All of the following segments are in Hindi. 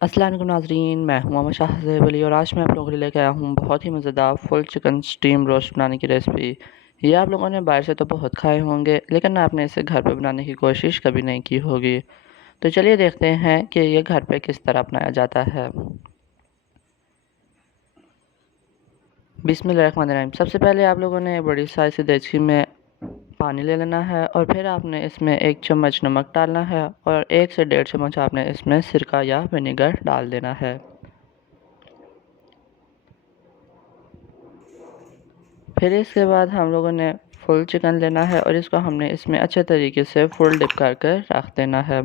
अस्सलाम वालेकुम नाज़रीन, मैं हूं मोहम्मद शाहज़ेब अली और आज मैं आप लोगों के लिए लेकर आया हूं बहुत ही मज़ेदार फुल चिकन स्टीम रोस्ट बनाने की रेसिपी। ये आप लोगों ने बाहर से तो बहुत खाए होंगे, लेकिन आपने इसे घर पे बनाने की कोशिश कभी नहीं की होगी। तो चलिए देखते हैं कि ये घर पे किस तरह बनाया जाता है। बिस्मिल्लाहिर्रहमानिर्रहीम। सबसे पहले आप लोगों ने बड़ी साइज़ की देगची में पानी ले लेना है और फिर आपने इसमें 1 चम्मच नमक डालना है और 1 से 1.5 चम्मच आपने इसमें सिरका या विनेगर डाल देना है। फिर इसके बाद हम लोगों ने फुल चिकन लेना है और इसको हमने इसमें अच्छे तरीके से फुल डिप कर कर रख देना है।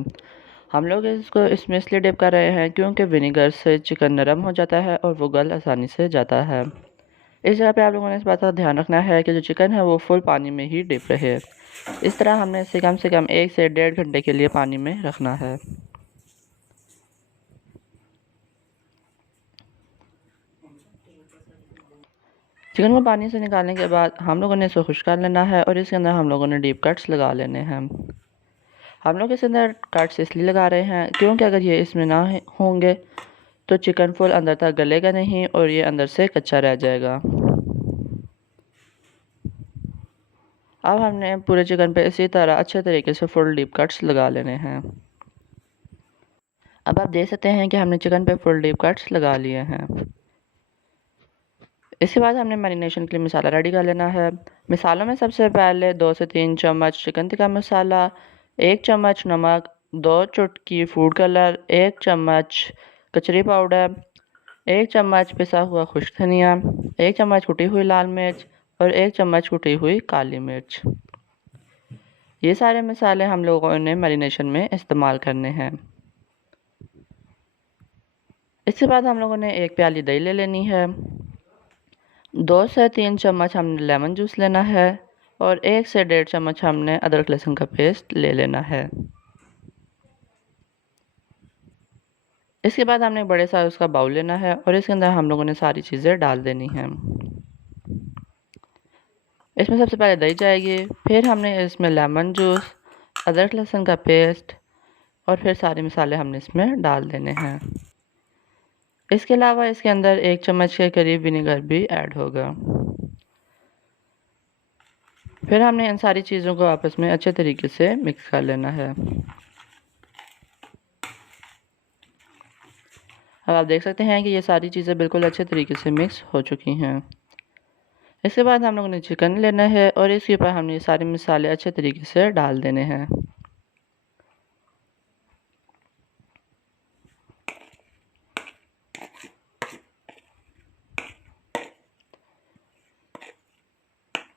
हम लोग इसको इसमें इसलिए डिप कर रहे हैं क्योंकि विनेगर से चिकन नरम हो जाता है और वो गल आसानी से जाता है। इस जगह पे आप लोगों ने इस बात का ध्यान रखना है कि जो चिकन है वो फुल पानी में ही डिप रहे। इस तरह हमने इसे कम से कम 1 से 1.5 घंटे के लिए पानी में रखना है। चिकन को पानी से निकालने के बाद हम लोगों ने इसको खुश्क कर लेना है और इसके अंदर हम लोगों ने डीप कट्स लगा लेने हैं। हम लोग इसके अंदर कट्स इसलिए लगा रहे हैं क्योंकि अगर ये इसमें ना होंगे तो चिकन फुल अंदर तक गलेगा नहीं और ये अंदर से कच्चा रह जाएगा। अब हमने पूरे चिकन पे इसी तरह अच्छे तरीके से फुल डीप कट्स लगा लेने हैं। अब आप देख सकते हैं कि हमने चिकन पे फुल डीप कट्स लगा लिए हैं। इसके बाद हमने मैरिनेशन के लिए मसाला रेडी कर लेना है। मसालों में सबसे पहले 2 से 3 चम्मच चिकन टिक्का मसाला, 1 चम्मच नमक, 2 चुटकी फूड कलर, 1 चम्मच कचरी पाउडर, 1 चम्मच पिसा हुआ खुश्क धनिया, 1 चम्मच कुटी हुई लाल मिर्च और 1 चम्मच कुटी हुई काली मिर्च। ये सारे मसाले हम लोगों ने मैरिनेशन में इस्तेमाल करने हैं। इसके बाद हम लोगों ने 1 प्याली दही ले लेनी है। 2 से 3 चम्मच हमने लेमन जूस लेना है और 1 से 1.5 चम्मच हमने अदरक लहसुन का पेस्ट ले लेना है। इसके बाद हमने बड़े साइज का बाउल लेना है और इसके अंदर हम लोगों ने सारी चीज़ें डाल देनी हैं। इसमें सबसे पहले दही जाएगी, फिर हमने इसमें लेमन जूस, अदरक लहसुन का पेस्ट और फिर सारे मसाले हमने इसमें डाल देने हैं। इसके अलावा इसके अंदर 1 चम्मच के करीब विनेगर भी ऐड होगा। फिर हमने इन सारी चीज़ों को आपस में अच्छे तरीके से मिक्स कर लेना है। अब आप देख सकते हैं कि ये सारी चीज़ें बिल्कुल अच्छे तरीके से मिक्स हो चुकी हैं। इसके बाद हम लोगों ने चिकन लेना है और इसके ऊपर हमने ये सारे मसाले अच्छे तरीके से डाल देने हैं।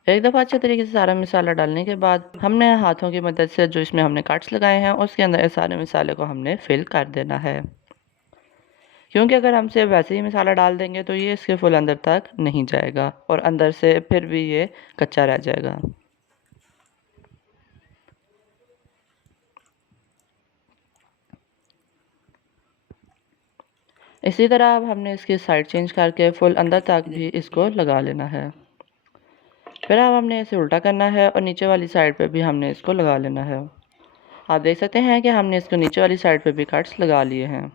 एक दफ़ा अच्छे तरीके से सारा मसाला डालने के बाद हमने हाथों की मदद से जो इसमें हमने कट्स लगाए हैं उसके अंदर इस सारे मसाले को हमने फिल कर देना है। क्योंकि अगर हम सिर्फ वैसे ही मसाला डाल देंगे तो ये इसके फुल अंदर तक नहीं जाएगा और अंदर से फिर भी ये कच्चा रह जाएगा। इसी तरह अब हमने इसकी साइड चेंज करके फुल अंदर तक भी इसको लगा लेना है। फिर अब हमने इसे उल्टा करना है और नीचे वाली साइड पे भी हमने इसको लगा लेना है। आप देख सकते हैं कि हमने इसको नीचे वाली साइड पे भी कट्स लगा लिए हैं।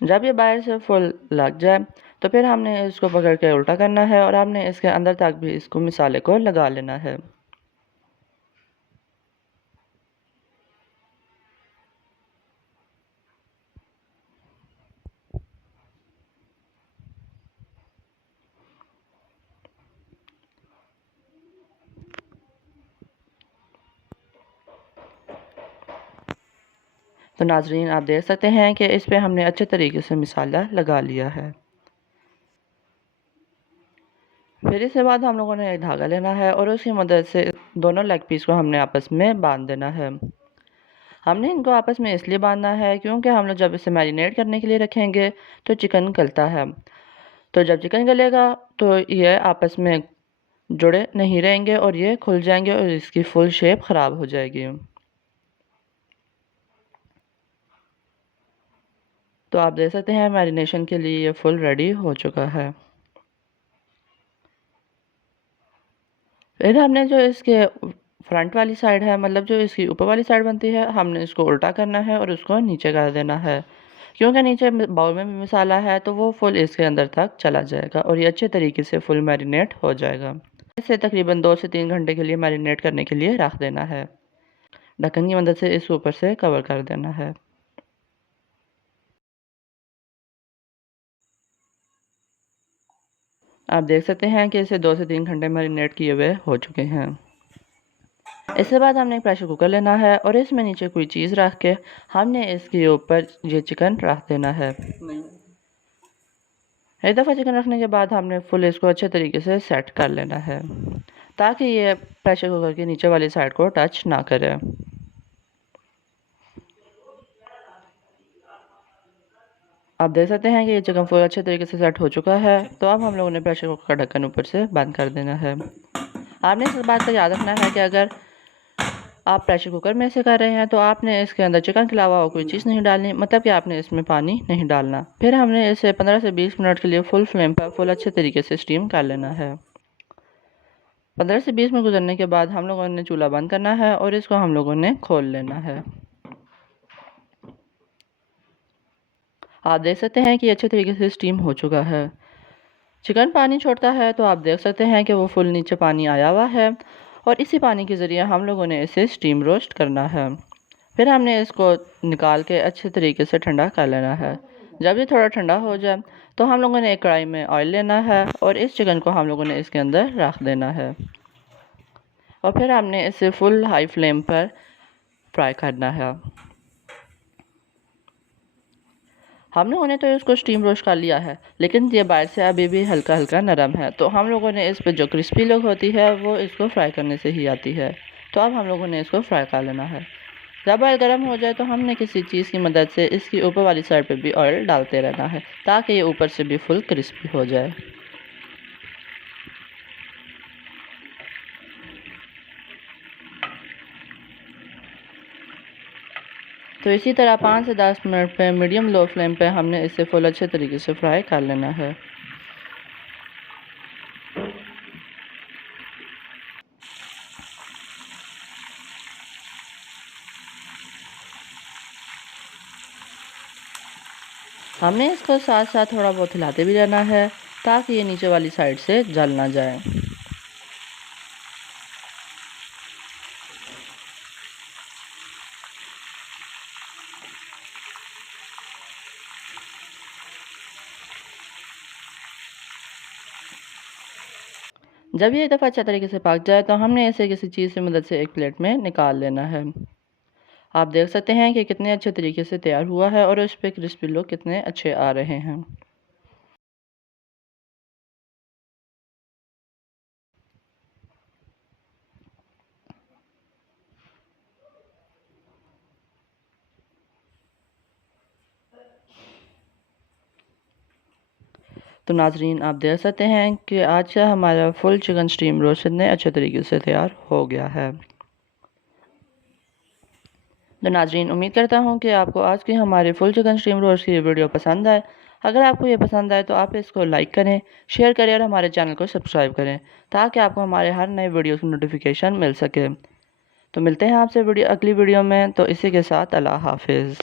जब ये बाहर से फुल लग जाए तो फिर हमने इसको पकड़ के उल्टा करना है और हमने इसके अंदर तक भी इसको मसाले को लगा लेना है। तो नाजरीन आप देख सकते हैं कि इस पे हमने अच्छे तरीके से मसाला लगा लिया है। फिर इसके बाद हम लोगों ने एक धागा लेना है और उसकी मदद से दोनों लेग पीस को हमने आपस में बांध देना है। हमने इनको आपस में इसलिए बांधना है क्योंकि हम लोग जब इसे मैरिनेट करने के लिए रखेंगे तो चिकन गलता है। तो जब चिकन गलेगा तो ये आपस में जुड़े नहीं रहेंगे और ये खुल जाएंगे और इसकी फुल शेप ख़राब हो जाएगी। तो आप देख सकते हैं मैरिनेशन के लिए ये फुल रेडी हो चुका है। फिर हमने जो इसके फ्रंट वाली साइड है, मतलब जो इसकी ऊपर वाली साइड बनती है, हमने इसको उल्टा करना है और उसको नीचे कर देना है। क्योंकि नीचे बाउल में भी मसाला है तो वो फुल इसके अंदर तक चला जाएगा और ये अच्छे तरीके से फुल मैरिनेट हो जाएगा। इसे तकरीबन 2 से 3 घंटे के लिए मैरिनेट करने के लिए रख देना है। ढक्कन की मदद से इसको ऊपर से कवर कर देना है। आप देख सकते हैं कि इसे 2 से 3 घंटे मैरिनेट किए हुए हो चुके हैं। इसके बाद हमने एक प्रेशर कुकर लेना है और इसमें नीचे कोई चीज़ रख के हमने इसके ऊपर ये चिकन रख देना है। एक दफ़ा चिकन रखने के बाद हमने फुल इसको अच्छे तरीके से सेट कर लेना है ताकि ये प्रेशर कुकर की नीचे वाली साइड को टच ना करे। आप देख सकते हैं कि ये चिकन फुल अच्छे तरीके से सेट हो चुका है। तो अब हम लोगों ने प्रेशर कुकर का ढक्कन ऊपर से बंद कर देना है। आपने इस बात का याद रखना है कि अगर आप प्रेशर कुकर में से कर रहे हैं तो आपने इसके अंदर चिकन के अलावा और कोई चीज़ नहीं डालनी, मतलब कि आपने इसमें पानी नहीं डालना। फिर हमने इसे 15 से 20 मिनट के लिए फुल फ्लेम पर फुल अच्छे तरीके से स्टीम कर लेना है। 15 से 20 मिनट गुजरने के बाद हम लोगों ने चूल्हा बंद करना है और इसको हम लोगों ने खोल लेना है। आप देख सकते हैं कि अच्छे तरीके से स्टीम हो चुका है। चिकन पानी छोड़ता है तो आप देख सकते हैं कि वो फुल नीचे पानी आया हुआ है और इसी पानी के ज़रिए हम लोगों ने इसे स्टीम रोस्ट करना है। फिर हमने इसको निकाल के अच्छे तरीके से ठंडा कर लेना है। जब ये थोड़ा ठंडा हो जाए तो हम लोगों ने एक कढ़ाई में ऑयल लेना है और इस चिकन को हम लोगों ने इसके अंदर रख देना है और फिर हमने इसे फुल हाई फ्लेम पर फ्राई करना है। हम लोगों ने तो इसको स्टीम रोस्ट कर लिया है, लेकिन ये बाहर से अभी भी हल्का हल्का नरम है, तो हम लोगों ने इस पे जो क्रिस्पी लुक होती है वो इसको फ्राई करने से ही आती है। तो अब हम लोगों ने इसको फ्राई कर लेना है। जब ऑयल गर्म हो जाए तो हमने किसी चीज़ की मदद से इसकी ऊपर वाली साइड पे भी ऑयल डालते रहना है ताकि ये ऊपर से भी फुल क्रिस्पी हो जाए। तो इसी तरह 5 से 10 मिनट पे मीडियम लो फ्लेम पे हमने इसे फुल अच्छे तरीके से फ्राई कर लेना है। हमने इसको साथ साथ थोड़ा बहुत हिलाते भी रहना है ताकि ये नीचे वाली साइड से जल ना जाए। जब ये एक दफ़ा अच्छा तरीके से पक जाए तो हमने इसे किसी चीज़ की मदद से एक प्लेट में निकाल लेना है। आप देख सकते हैं कि कितने अच्छे तरीके से तैयार हुआ है और उस पे क्रिस्पी लुक कितने अच्छे आ रहे हैं। तो नाज़रीन, आप देख सकते हैं कि आज का हमारा फुल चिकन स्टीम रोस्ट इतने अच्छे तरीके से तैयार हो गया है। तो नाज़रीन, उम्मीद करता हूँ कि आपको आज की हमारे फुल चिकन स्टीम रोस्ट की वीडियो पसंद आए। अगर आपको ये पसंद आए तो आप इसको लाइक करें, शेयर करें और हमारे चैनल को सब्सक्राइब करें ताकि आपको हमारे हर नए वीडियो की नोटिफिकेशन मिल सके। तो मिलते हैं आपसे अगली वीडियो में। तो इसी के साथ अल्लाह हाफिज़।